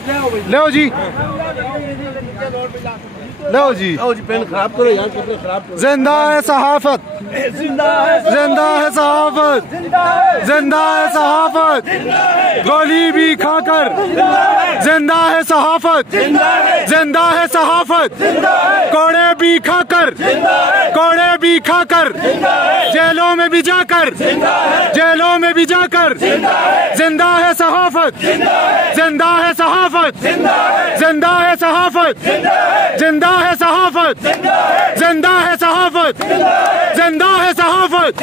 लो जी, लो जी, pen खराब करो यार, कपड़े खराब करो। जिंदा है सहाफत, जिंदा है सहाफत, जिंदा है सहाफत, गोली भी खाकर जिंदा है सहाफत, जिंदा है सहाफत, कोड़े भी खाकर, कोड़े भी खाकर, जेलों में भी जाकर, जेलों में भी जाकर, जिंदा है सहाफत, जिंदा है सहाफत, जिंदा है सहाफत, जिंदा है सहाफत, जिंदा है सहाफत, जिंदा है सहाफत,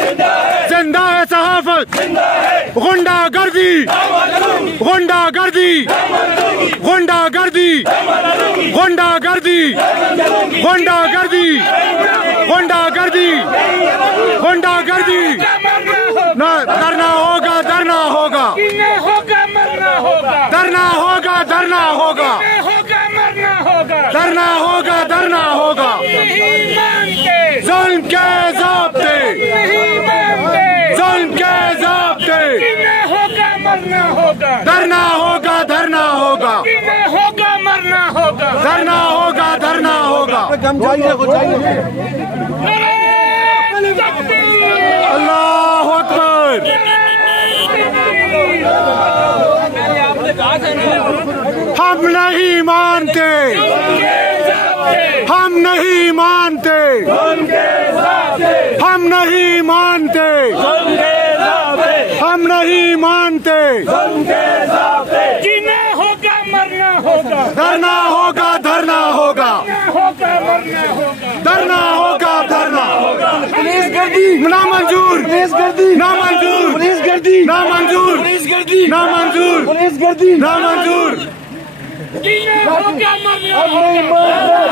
जिंदा है सहाफत, गुंडागर्दी, गुंडागर्दी, गुंडागर्दी, गुंडागर्दी, गुंडागर्दी, गुंडागर्दी, गुंडागर्दी, ना धरना होगा, धरना होगा, धरना होगा, धरना होगा, धरना होगा, धरना होगा, जुल्म के ज़ाब्ते, जुल्म के ज़ाब्ते, धरना होगा, धरना होगा, मरना होगा, धरना होगा, धरना होगा। अल्लाह अकबर। हम नहीं मानते, हम नहीं मानते, हम नहीं मानते, हम नहीं मानते, जीना होगा, मरना होगा, धरना होगा, धरना होगा, धरना होगा, धरना होगा। पुलिस गर्दी ना मंजूर, पुलिस गर्दी ना मंजूर, पुलिस गर्दी ना मंजूर, पुलिस गर्दी ना मंजूर, पुलिस गर्दी ना मंजूर, जीना होगा, मरना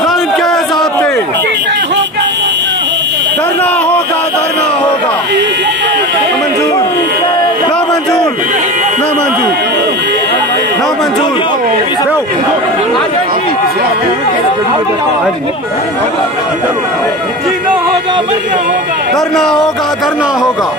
जुल्म के ज़ाब्ते, जीना होगा, धरना होगा, धरना होगा, ना मंजूर, ना मंजूर, ना मंजूर, ना मंजूर। जीना होगा, मरना होगा, धरना होगा, धरना होगा।